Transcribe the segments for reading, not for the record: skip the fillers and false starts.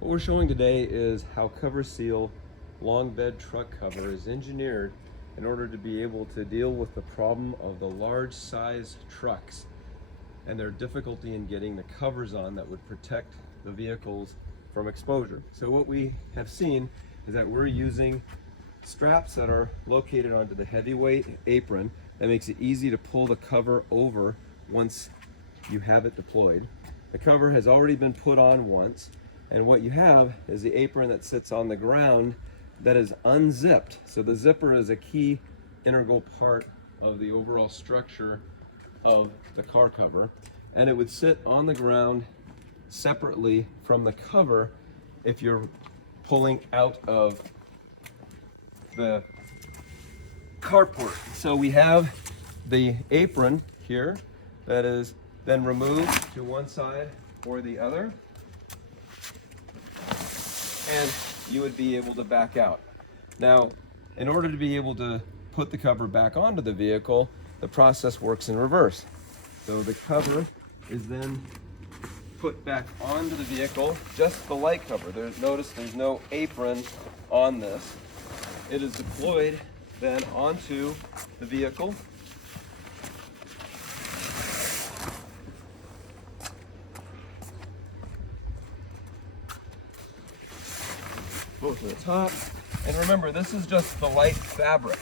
What we're showing today is how CoverSeal long bed truck cover is engineered in order to be able to deal with the problem of the large size trucks and their difficulty in getting the covers on that would protect the vehicles from exposure. So what we have seen is that we're using straps that are located onto the heavyweight apron that makes it easy to pull the cover over once you have it deployed. The cover has already been put on once, and what you have is the apron that sits on the ground that is unzipped. So the zipper is a key integral part of the overall structure of the car cover, and it would sit on the ground separately from the cover if you're pulling out of the carport. So we have the apron here that is then removed to one side or the other, and you would be able to back out. Now, in order to be able to put the cover back onto the vehicle, the process works in reverse. So the cover is then put back onto the vehicle, just the light cover. Notice there's no apron on this. It is deployed then onto the vehicle. Both at the top. And remember, this is just the light fabric.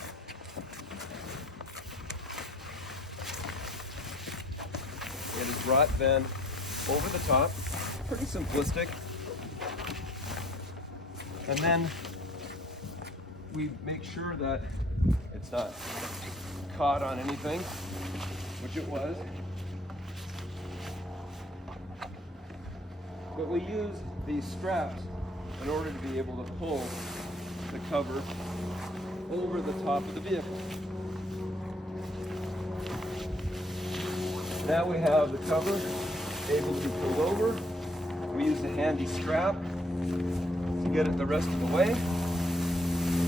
It is brought then over the top, pretty simplistic. And then we make sure that it's not caught on anything, which it was. But we use these straps in order to be able to pull the cover over the top of the vehicle. Now we have the cover able to be pulled over. We use a handy strap to get it the rest of the way.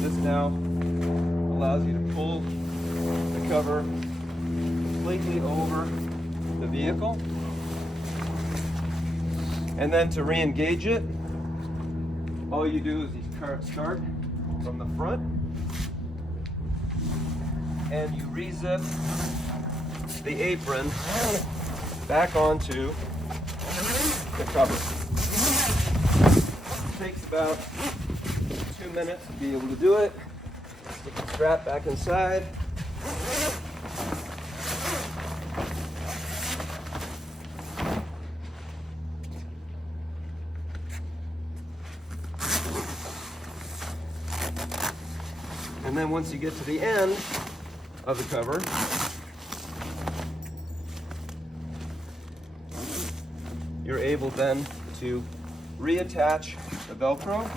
This now allows you to pull the cover completely over the vehicle. And then to re-engage it, all you do is you start from the front and you re-zip the apron back onto the cover. It takes about 2 minutes to be able to do it. Stick the strap back inside. And then once you get to the end of the cover, you're able then to reattach the Velcro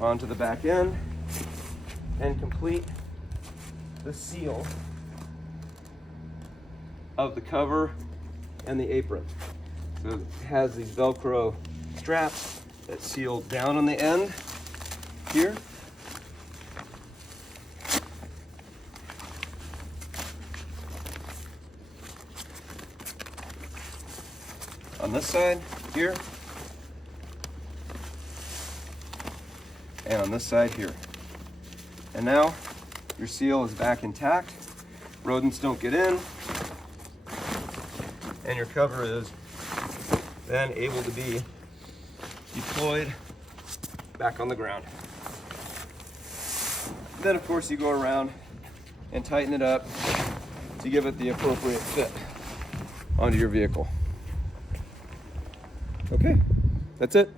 onto the back end and complete the seal of the cover and the apron. So it has these Velcro straps that seal down on the end here. On this side here, and on this side here. And now your seal is back intact. Rodents don't get in, and your cover is then able to be deployed back on the ground. Then of course you go around and tighten it up to give it the appropriate fit onto your vehicle. Okay, that's it.